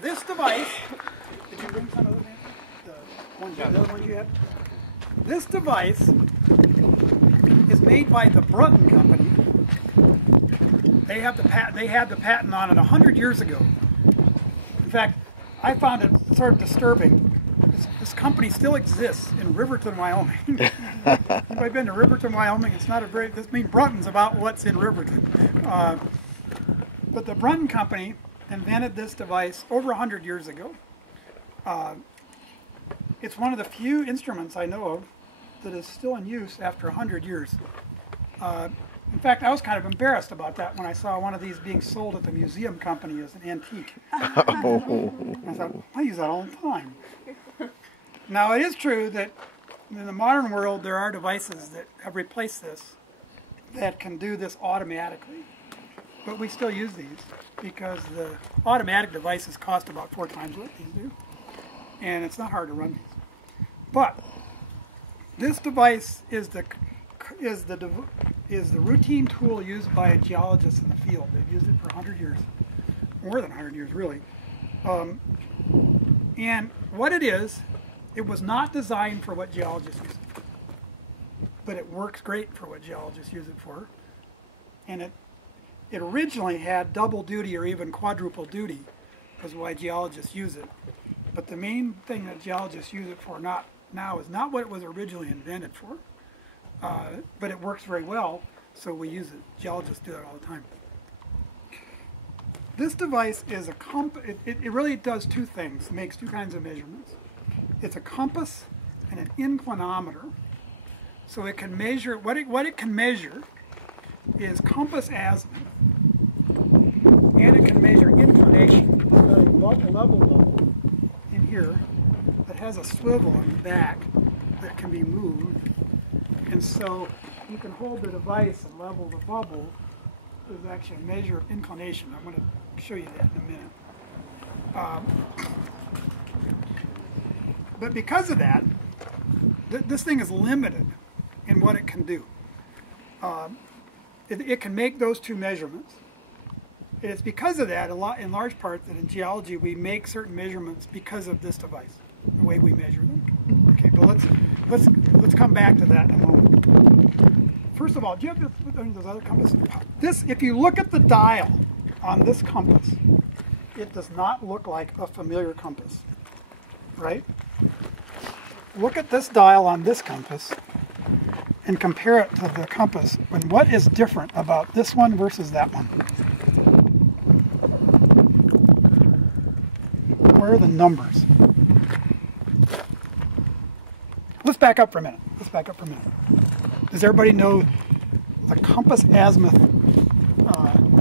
This device, did you bring some of those, the other ones you had? This device is made by the Brunton Company. They had the patent on it 100 years ago. In fact, I found it sort of disturbing. This company still exists in Riverton, Wyoming. Anybody been to Riverton, Wyoming? It's not a very, this means Brunton's about what's in Riverton. But the Brunton Company invented this device over 100 years ago. It's one of the few instruments I know of that is still in use after 100 years. In fact, I was kind of embarrassed about that when I saw one of these being sold at the museum company as an antique. I thought, I use that all the time. Now, it is true that in the modern world, there are devices that have replaced this that can do this automatically. But we still use these because the automatic devices cost about 4 times what these do. And it's not hard to run these. But this device is the routine tool used by a geologist in the field. They've used it for 100 years, more than 100 years really. And what it is, it was not designed for what geologists use it for, but it works great for what geologists use it for. And it originally had double duty or even quadruple duty, is why geologists use it. But the main thing that geologists use it for now is not what it was originally invented for. But it works very well, so we use it. Geologists do it all the time. This device is it really does 2 things. It makes 2 kinds of measurements. It's a compass and an inclinometer. So it can measure, what it can measure is compass azimuth, and it can measure inclination. There's a level bubble in here that has a swivel in the back that can be moved. And so you can hold the device and level the bubble. There's actually a measure of inclination. I'm going to show you that in a minute. But because of that, this thing is limited in what it can do. It can make those 2 measurements. And it's because of that, in large part, that in geology we make certain measurements because of this device, the way we measure them. Okay, but let's come back to that in a moment. First of all, do you have those other compasses? If you look at the dial on this compass, it does not look like a familiar compass, right? Look at this dial on this compass and compare it to the compass. And what is different about this one versus that one? Where are the numbers? Let's back up for a minute. Does everybody know the compass azimuth